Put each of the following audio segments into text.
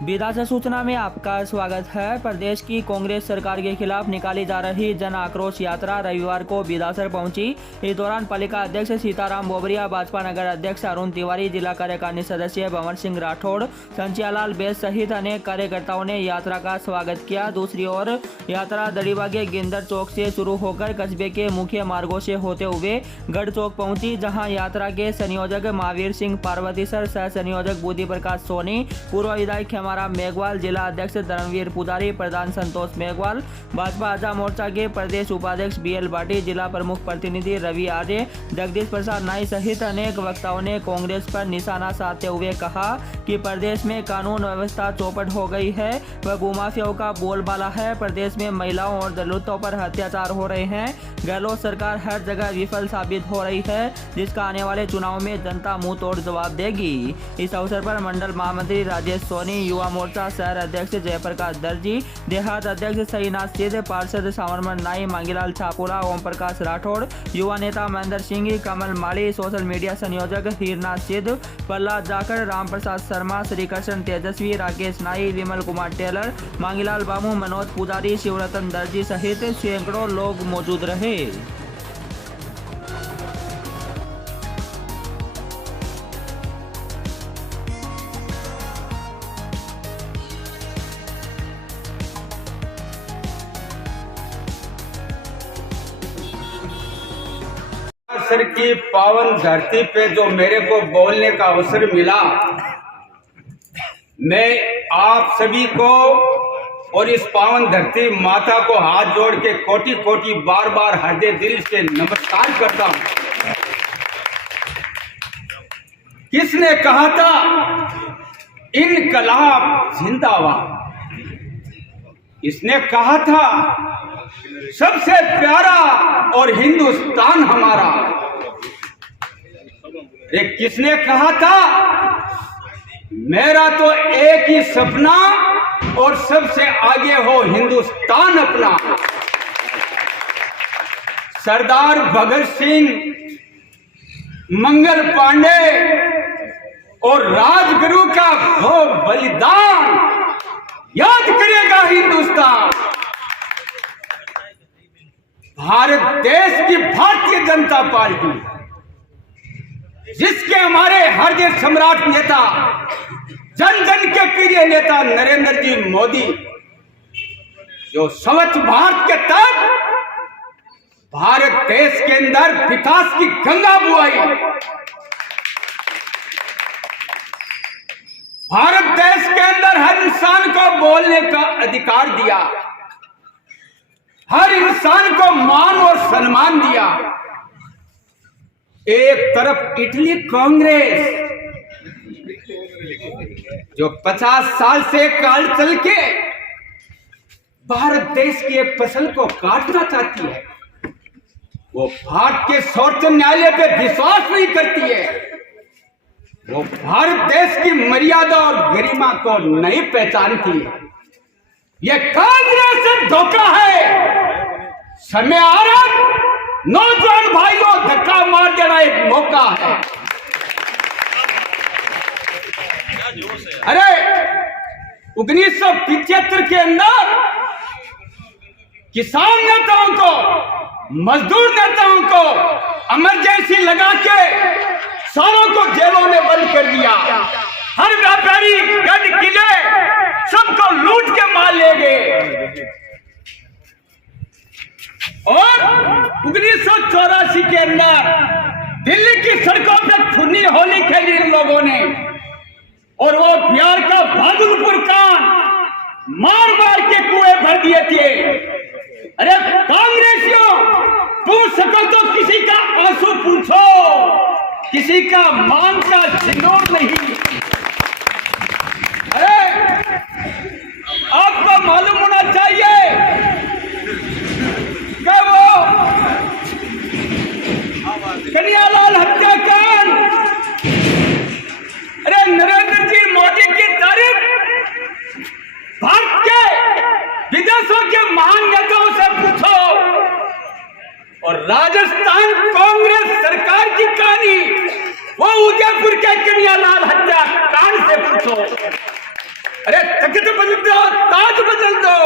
विधा से सूचना में आपका स्वागत है। प्रदेश की कांग्रेस सरकार के खिलाफ निकाली जा रही जन आक्रोश यात्रा रविवार को बिदासर पहुंची। इस दौरान पालिका अध्यक्ष सीताराम बोबरिया, भाजपा नगर अध्यक्ष अरुण तिवारी, जिला कार्यकारिणी सदस्य भंवर सिंह राठौड़, संचियालाल बेस सहित अनेक कार्यकर्ताओं ने यात्रा का स्वागत किया। दूसरी ओर यात्रा दड़ीबा के गिंदर चौक से शुरू होकर कस्बे के मुख्य मार्गों से होते हुए गढ़ चौक पहुंची, जहां यात्रा के संयोजक महावीर सिंह पार्वतीसर, सह संयोजक बुद्धि प्रकाश सोनी, पूर्व विधायक खेमाराम मेघवाल, जिला अध्यक्ष धर्मवीर पुजारी, प्रधान संतोष मेघवाल, भाजपा आजा मोर्चा के प्रदेश उपाध्यक्ष BL भाटी, जिला प्रमुख प्रतिनिधि रवि आर्य, जगदीश प्रसाद नाई सहित अनेक वक्ताओं ने कांग्रेस पर निशाना साधते हुए कहा कि प्रदेश में कानून व्यवस्था चौपट हो गई है व भूमाफियाओं का बोलबाला है। प्रदेश में महिलाओं और दलितों पर अत्याचार हो रहे हैं। गहलोत सरकार हर जगह विफल साबित हो रही है, जिसका आने वाले चुनाव में जनता मुंह तोड़ जवाब देगी। इस अवसर पर मंडल महामंत्री राजेश सोनी, युवा मोर्चा शहर अध्यक्ष जयप्रकाश दर्जी, देहात अध्यक्ष सईनाथ सिद्ध, पार्षद सावरमन नाई, मांगीलाल छापुरा, ओम प्रकाश राठौड़, युवा नेता महेंद्र सिंह, कमल माली, सोशल मीडिया संयोजक हीरनाथ सिद्ध, प्रहलाद जाखड़, राम प्रसाद शर्मा, श्रीकृष्ण तेजस्वी, राकेश नाई, विमल कुमार टेलर, मांगीलाल बाबू, मनोज पुजारी, शिवरतन दर्जी सहित सैकड़ों लोग मौजूद रहे। सर की पावन धरती पे जो मेरे को बोलने का अवसर मिला, मैं आप सभी को और इस पावन धरती माता को हाथ जोड़ के कोटि कोटि बार बार हृदय दिल से नमस्कार करता हूं। किसने कहा था इनकलाब जिंदाबाद? इसने कहा था सबसे प्यारा और हिंदुस्तान हमारा। एक किसने कहा था मेरा तो एक ही सपना और सबसे आगे हो हिंदुस्तान अपना। सरदार भगत सिंह, मंगल पांडे और राजगुरु का वो बलिदान याद करेगा हिंदुस्तान। भारत देश की भारतीय जनता पार्टी, जिसके हमारे हृदय सम्राट नेता, जन जन के प्रिय नेता नरेंद्र जी मोदी, जो स्वच्छ भारत के तहत भारत देश के अंदर विकास की गंगा बुआई, भारत देश के अंदर हर इंसान को बोलने का अधिकार दिया, हर इंसान को मान और सम्मान दिया। एक तरफ इटली कांग्रेस, जो 50 साल से काल चल के भारत देश की एक फसल को काटना चाहती है, वो भारत के सर्वोच्च न्यायालय पे विश्वास नहीं करती है, वो भारत देश की मर्यादा और गरिमा को नहीं पहचानती है। ये कांग्रेस से धोखा है। समय आ रहा, नौजवान भाइयों, धक्का मार देना एक मौका है। अरे 1975 के अंदर किसान नेताओं को, मजदूर नेताओं को इमरजेंसी लगा के सारों को जेलों में बंद कर दिया। हर व्यापारी, गढ़ किले सबको लूट के मार ले गए। और 1984 के अंदर दिल्ली की सड़कों पे खूनी होली खेली इन लोगों ने, और वो बिहार का भागलपुर कांड मार मार के कुएं भर दिए थे। अरे कांग्रेसियों, पूछ सको तो किसी का आंसू पूछो, किसी का मांग का सिंदूर नहीं। अरे आपको मालूम होना चाहिए कि वो कन्हैयालाल हत्याकांड, अरे नरेंद्र जी मोदी की तारीफ भारत के विदेशों के महान नेताओं से पूछो, और राजस्थान कांग्रेस सरकार की कहानी वो उदयपुर के कन्हैयालाल हत्याकांड से पूछो। अरे तख्त बदल दो, ताज बदल दो,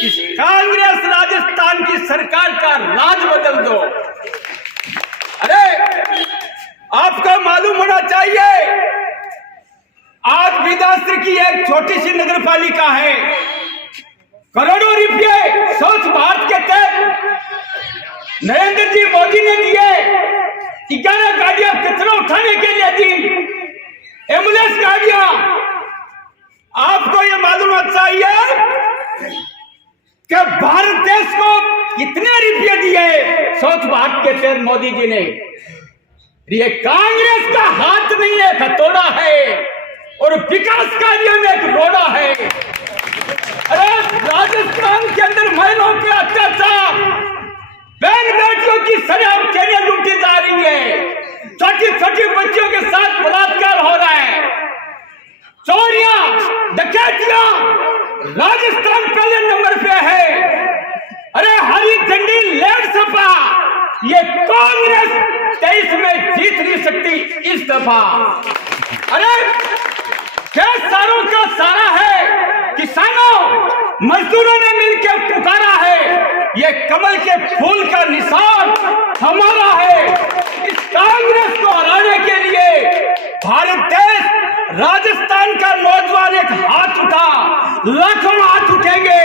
इस कांग्रेस राजस्थान की सरकार का राज बदल दो। अरे आपको मालूम होना चाहिए, आज बिदासर की एक छोटी सी नगर पालिका है, करोड़ों रुपए स्वच्छ भारत के तहत नरेंद्र जी मोदी ने दिए। 11 गाड़ियां कचरा उठाने के लिए दी, एम्बुलेंस गाड़ियां। आपको ये मालूम होना चाहिए कि भारत देश को कितने रुपये दिए स्वच्छ भारत के तहत मोदी जी ने। ये कांग्रेस का हाथ नहीं है, हथौड़ा है, और विकास कार्यों में एक रोड़ा है। अरे राजस्थान के अंदर महिलाओं पे अत्याचार, बहन बेटियों की सरेआम चेहरे लूटी जा रही है, छोटी छोटी बच्चियों के साथ बलात्कार हो रहा है, चोरियां डकैतियां राजस्थान पहले नंबर पे है। अरे हरी झंडी लेट सपा, ये कांग्रेस 23 में जीत नहीं सकती इस दफा। अरे क्या सारों का सारा है, किसानों मजदूरों ने मिलकर पुकारा है, ये कमल के फूल का निशान हमारा है। इस कांग्रेस को हराने के लिए भारत देश, राजस्थान का नौजवान एक हाथ उठा, लाखों हाथ उठेंगे।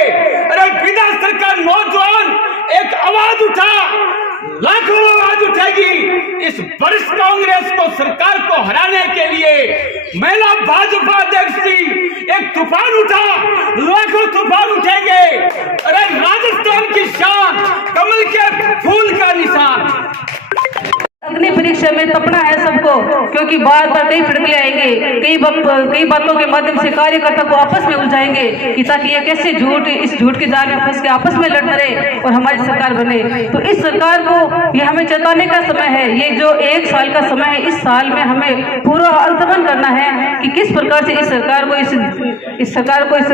अरे बिदासर का नौजवान एक आवाज उठा, लाखों आवाज उठेगी। इस वरिष्ठ कांग्रेस को, सरकार को हराने के लिए महिला भाजपा अध्यक्ष जी एक तूफान उठा, लाखों तूफान उठेंगे। अरे राजस्थान की शान, कमल के फूल का निशान। अग्नि परीक्षा में तपना है सबको, क्योंकि बार बार कई फटकले आएंगे, कई बातों के माध्यम से कार्यकर्ता को आपस में उलझाएंगे कि ताकि ये कैसे झूठ, इस झूठ के जाल में फंस के आपस में लड़ रहे और हमारी सरकार बने। तो इस सरकार को ये हमें चेताने का समय है। ये जो 1 साल का समय है, इस साल में हमें पूरा अंतमन करना है कि किस प्रकार से इस सरकार को इस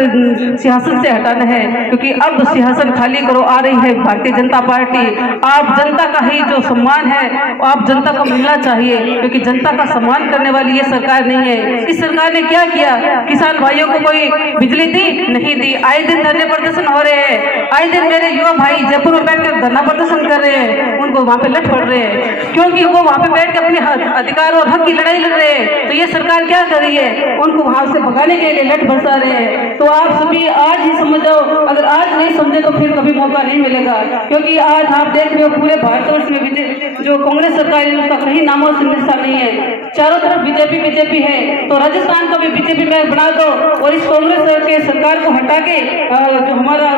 सिंहासन से हटाना है। क्योंकि अब सिंहासन खाली करो आ रही है भारतीय जनता पार्टी। आप जनता का ही जो सम्मान है आप जनता को मिलना चाहिए, क्योंकि जनता का सम्मान करने वाली ये सरकार नहीं है। इस सरकार ने क्या किया? किसान भाइयों को कोई बिजली दी? नहीं दी। आए दिन धरने प्रदर्शन हो रहे हैं, आए दिन मेरे युवा भाई जयपुर में बैठकर धरना प्रदर्शन कर रहे हैं, उनको वहाँ पे लट पड़ रहे हैं, क्योंकि वो वहाँ पे बैठ के अपने अधिकार और हक की लड़ाई लड़ रहे हैं। तो ये सरकार क्या कर रही है? उनको वहाँ से भगाने के लिए लट बरसा रहे हैं। तो आप सभी आज ही समझ जाओ, अगर आज नहीं समझे तो फिर कभी मौका नहीं मिलेगा। क्योंकि आज आप देख रहे हो पूरे भारतवर्ष में जो कांग्रेस सरकार है उसका कहीं नामो निशान नहीं है, चारों तरफ बीजेपी है। तो राजस्थान को भी बीजेपी में बना दो और इस कांग्रेस के सरकार को हटा के जो हमारा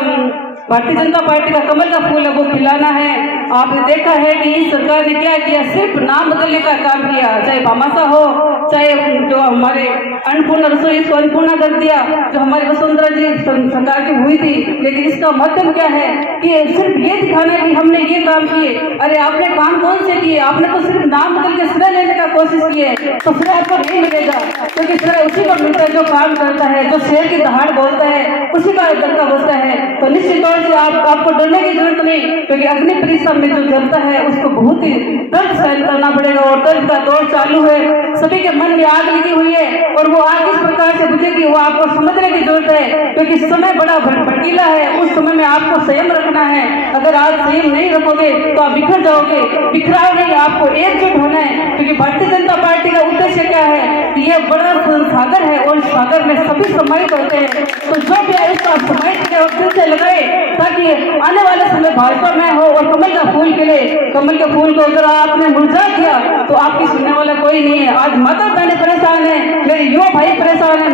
भारतीय जनता पार्टी का कमल का फूल है वो खिलाना है। आपने देखा है कि इस सरकार ने क्या किया, सिर्फ नाम बदलने का काम किया, चाहे भामाशाह हो, चाहे जो हमारे अन्नपूर्णा रसोई, इसको अन्नपूर्णा कर दिया, जो हमारी वसुंधरा जी सरकार की हुई थी। लेकिन इसका मतलब क्या है कि सिर्फ ये दिखाना है कि हमने ये काम किए। अरे आपने काम कौन से किए? आपने तो सिर्फ नाम बदल के श्रेय लेने का कोशिश की है, तो श्रेय आपको नहीं मिलेगा, क्योंकि श्रेय उसी को मिलता है जो काम करता है, जो शेर की दहाड़ बोलता है, उसी का डंका बजता है। तो निश्चित तौर से आपको डरने की जरूरत नहीं, क्योंकि अग्नि परीक्षा में जो जलता है उसको बहुत ही दर्द सहन करना पड़ेगा और दर्द का दौर चालू है। सभी के मन में आग लगी हुई है और वो आग किस प्रकार से बुझेगी वो आपको समझने की जरूरत है, क्योंकि समय बड़ा भड़कीला है। उस समय में आपको संयम रखना है। अगर आप संयम नहीं रखोगे तो आप बिखर जाओगे। बिखराव नहीं, आपको एकजुट होना है, क्योंकि भारतीय जनता पार्टी का उद्देश्य क्या है? ये बड़ा सागर है और सागर में सभी समाहित होते हैं। तो जो भी है इसको आप समाहित के और दिल से लगाए, ताकि आने वाले समय भाजपा में हो और कमल का फूल खिले। कमल के फूल को अगर आपने मुरझा दिया तो आपकी सुनने वाला कोई नहीं है। आज माता बहने परेशान है, मेरे युवा भाई परेशान है।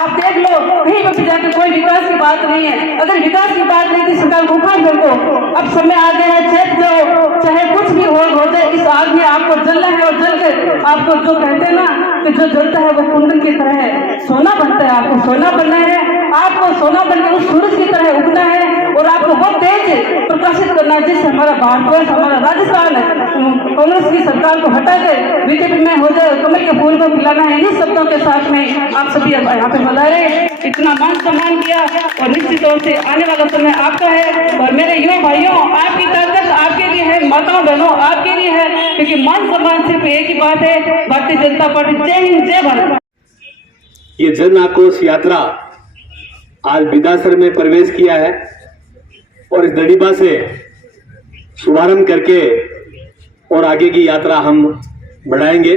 आप देख लो कहीं पर जाके कोई विकास की बात नहीं है। अगर विकास की बात नहीं थी सरकार को उखाड़ कर दो। अब समय आ गया है, छेद जाओ, चाहे कुछ भी हो जाए, इस आग में आपको जलना है और जल कर आपको जो कहते हैं ना कि जो जलता है वो कुंदन की तरह है, सोना बनता है। आपको सोना बनना है, आपको सोना बनकर उस सूरज की तरह उगना है और आपको बहुत तेज प्रकाशित करना है, जिससे हमारा भारतवर्ष, हमारा राजस्थान कांग्रेस की सरकार को हटाकर बीजेपी में हो जाए, कमल के फूल को खिलाना है। इन शब्दों के साथ में आप सभी यहाँ पे पधारे, इतना मान सम्मान किया और निश्चित तौर से आने वाला समय आपका है। और मेरे युवा भाइयों, आपकी ताकत आपके लिए है, माताओं बहनों आपके लिए है, क्योंकि मान सम्मान सिर्फ एक ही बात है, भारतीय जनता पार्टी। जय हिंद, जय भारत। ये जन आक्रोश यात्रा आज बिदासर में प्रवेश किया है और इस दड़ीबा से शुभारंभ करके और आगे की यात्रा हम बढ़ाएंगे।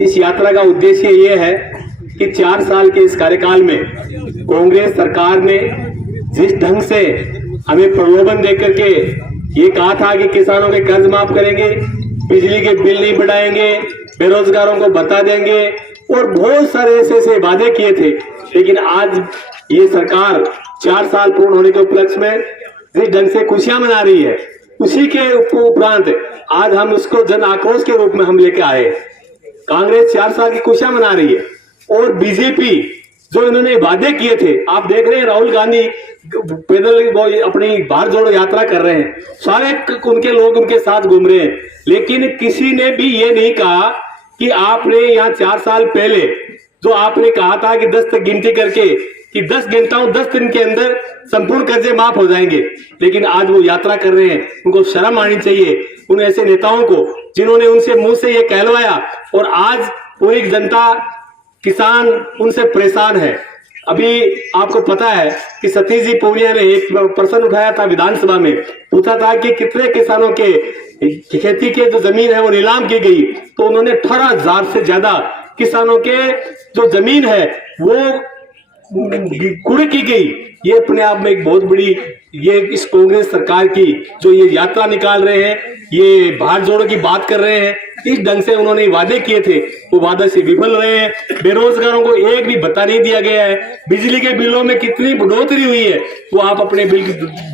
इस यात्रा का उद्देश्य ये है कि 4 साल के इस कार्यकाल में कांग्रेस सरकार ने जिस ढंग से हमें प्रलोभन देकर के ये कहा था कि किसानों के कर्ज माफ करेंगे, बिजली के बिल नहीं बढ़ाएंगे, बेरोजगारों को भत्ता देंगे और बहुत सारे ऐसे वादे किए थे, लेकिन आज ये सरकार 4 साल पूर्ण होने के उपलक्ष्य में जिस ढंग से खुशियां मना रही है, उसी के उपरांत आज हम उसको जन आक्रोश के रूप में हम लेके आए। कांग्रेस 4 साल की खुशियां मना रही है और बीजेपी जो इन्होंने वादे किए थे, आप देख रहे हैं राहुल गांधी पैदल अपनी भारत जोड़ो यात्रा कर रहे हैं, सारे उनके लोग उनके साथ घूम रहे हैं, लेकिन किसी ने भी ये नहीं कहा कि आपने यहाँ 4 साल पहले जो आपने कहा था कि 10 तक गिनती करके कि 10 गिनता हूं 10 दिन के अंदर संपूर्ण कर्जे माफ हो जाएंगे, लेकिन आज वो यात्रा कर रहे हैं। उनको शर्म आनी चाहिए उन ऐसे नेताओं को जिन्होंने उनसे मुंह से ये कहलवाया और आज पूरी जनता किसान उनसे परेशान है। अभी आपको पता है कि सतीश जी पूनिया ने एक प्रश्न उठाया था विधानसभा में, पूछा था कि कितने किसानों के खेती के जो जमीन है वो नीलाम की गई, तो उन्होंने 18,000 से ज्यादा किसानों के जो जमीन है वो गुड़ की गई। ये अपने आप में एक बहुत बड़ी ये इस कांग्रेस सरकार की जो ये यात्रा निकाल रहे हैं, ये भारत जोड़ो की बात कर रहे हैं, इस ढंग से उन्होंने वादे किए थे वो वादे से विफल रहे हैं। बेरोजगारों को एक भी भत्ता नहीं दिया गया है। बिजली के बिलों में कितनी बढ़ोतरी हुई है वो आप अपने बिल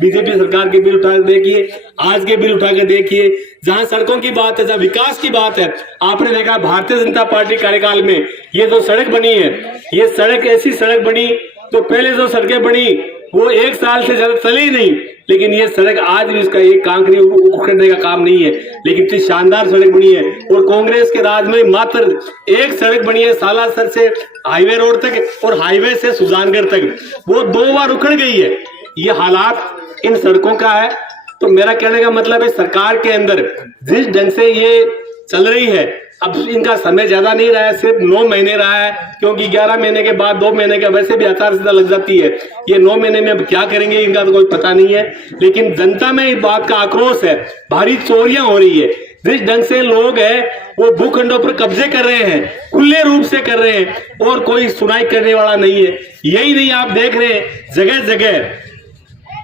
बीजेपी सरकार के बिल उठा देखिए, आज के बिल उठा के देखिए। जहां सड़कों की बात है, जहां विकास की बात है, आपने देखा भारतीय जनता पार्टी कार्यकाल में ये जो सड़क बनी है, ये सड़क ऐसी सड़क बनी तो पहले जो सड़कें बनी वो 1 साल से ज्यादा चली नहीं, लेकिन ये सड़क आज भी इसका एक कांकरी उखड़ने का काम नहीं है, लेकिन इतनी शानदार सड़क बनी है। और कांग्रेस के राज में मात्र एक सड़क बनी है सालासर से हाईवे रोड तक और हाईवे से सुजानगढ़ तक, वो 2 बार उखड़ गई है। ये हालात इन सड़कों का है। तो मेरा कहने का मतलब है सरकार के अंदर जिस ढंग से ये चल रही है, अब इनका समय ज्यादा नहीं रहा है, सिर्फ 9 महीने रहा है, क्योंकि 11 महीने के बाद 2 महीने का वैसे भी आचार संहिता लग जाती है। ये 9 महीने में अब क्या करेंगे इनका तो कोई पता नहीं है, लेकिन जनता में इस बात का आक्रोश है। भारी चोरियां हो रही है, जिस ढंग से लोग हैं वो भूखंडों पर कब्जे कर रहे हैं, खुले रूप से कर रहे हैं और कोई सुनाई करने वाला नहीं है। यही नहीं, आप देख रहे हैं जगह जगह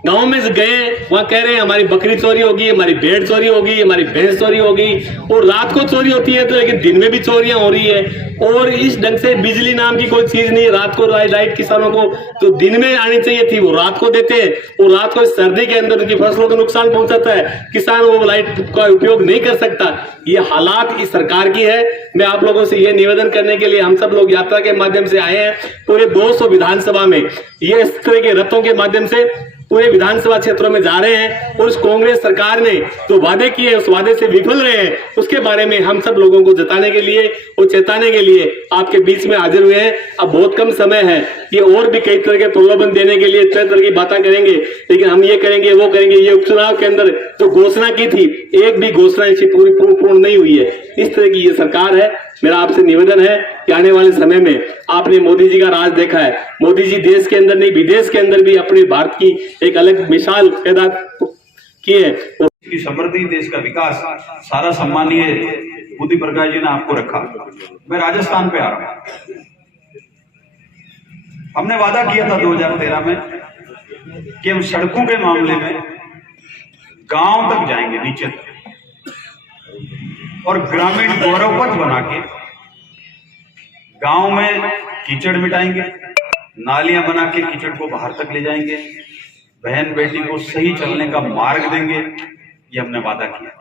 गांव में गए वहां कह रहे हैं हमारी बकरी चोरी होगी, हमारी भेड़ चोरी होगी, हमारी भैंस चोरी होगी, और रात को चोरी होती है तो लेकिन दिन में भी चोरियां हो रही है। और इस ढंग से बिजली नाम की कोई चीज नहीं, रात को लाइट किसानों को जो दिन में आनी चाहिए थी वो रात को देते हैं, और रात को सर्दी के अंदर उनकी फसलों को नुकसान पहुंचाता है, किसान वो लाइट का उपयोग नहीं कर सकता। ये हालात इस सरकार की है। मैं आप लोगों से ये निवेदन करने के लिए हम सब लोग यात्रा के माध्यम से आए हैं। पूरे 200 विधानसभा में ये इस तरह के रथों के माध्यम से पूरे विधानसभा क्षेत्रों में जा रहे हैं, और उस कांग्रेस सरकार ने जो वादे किए उस वादे से विफल रहे हैं, उसके बारे में हम सब लोगों को जताने के लिए और चेताने के लिए आपके बीच में हाजिर हुए हैं। अब बहुत कम समय है, ये और भी कई तरह के प्रलोभन देने के लिए तरह तरह की बातें करेंगे, लेकिन हम ये करेंगे वो करेंगे। ये उपचुनाव के अंदर जो घोषणा की थी, एक भी घोषणा ऐसी पूर्ण नहीं हुई है। इस तरह की ये सरकार है। मेरा आपसे निवेदन है कि आने वाले समय में आपने मोदी जी का राज देखा है। मोदी जी देश के अंदर नहीं विदेश के अंदर भी अपने भारत की एक अलग मिसाल पैदा की है। की समृद्धि, देश का विकास, सारा सम्मानीय बुद्धि प्रकाश जी ने आपको रखा। मैं राजस्थान पे आ रहा हूं। हमने वादा किया था 2013 में कि हम सड़कों के मामले में गांव तक जाएंगे, नीचे तक, और ग्रामीण गौरव पथ बना के गांव में कीचड़ मिटाएंगे, नालियां बना के कीचड़ को बाहर तक ले जाएंगे, बहन बेटी को सही चलने का मार्ग देंगे। ये हमने वादा किया।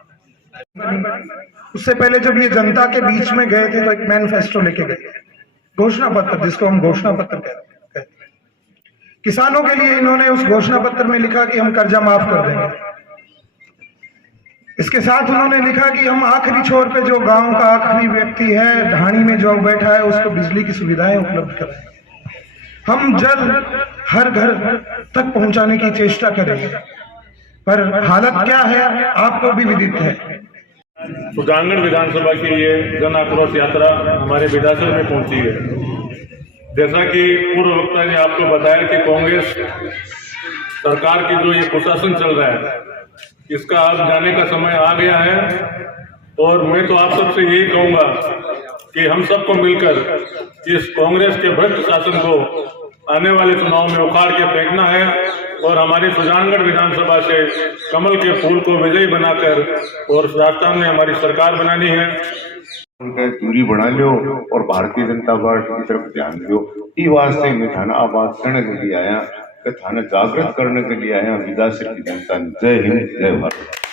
उससे पहले जब ये जनता के बीच में गए थे तो एक मैनिफेस्टो लेके गए, घोषणा पत्र, जिसको हम घोषणा पत्र कहते हैं। किसानों के लिए इन्होंने उस घोषणा पत्र में लिखा कि हम कर्जा माफ कर देंगे। इसके साथ उन्होंने लिखा कि हम आखिरी छोर पे जो गांव का आखिरी व्यक्ति है, ढाणी में जो बैठा है, उसको बिजली की सुविधाएं उपलब्ध कराएंगे। हम जल हर घर तक पहुंचाने की चेष्टा करेंगे। पर हालत क्या है आपको भी विदित है। सुजानगढ़ विधानसभा की ये जन आक्रोश यात्रा हमारे बिदासर में पहुंची है। जैसा कि पूर्व वक्ता ने आपको बताया कि कांग्रेस सरकार की जो ये कुशासन चल रहा है, इसका अब जाने का समय आ गया है। और मैं तो आप सबसे यही कहूंगा कि हम सबको मिलकर इस कांग्रेस के भ्रष्ट शासन को आने वाले चुनाव में उखाड़ के फेंकना है और हमारी सुजानगढ़ विधानसभा से कमल के फूल को विजयी बनाकर और राजस्थान में हमारी सरकार बनानी है। उनका दूरी बना लो और भारतीय जनता पार्टी की तरफ ध्यान दो। ई वास्ते मैं थाना आबाद करने के लिए आया, थाना जागृत करने के लिए आया। विदासर की जनता, जय हिंद, जय भारत।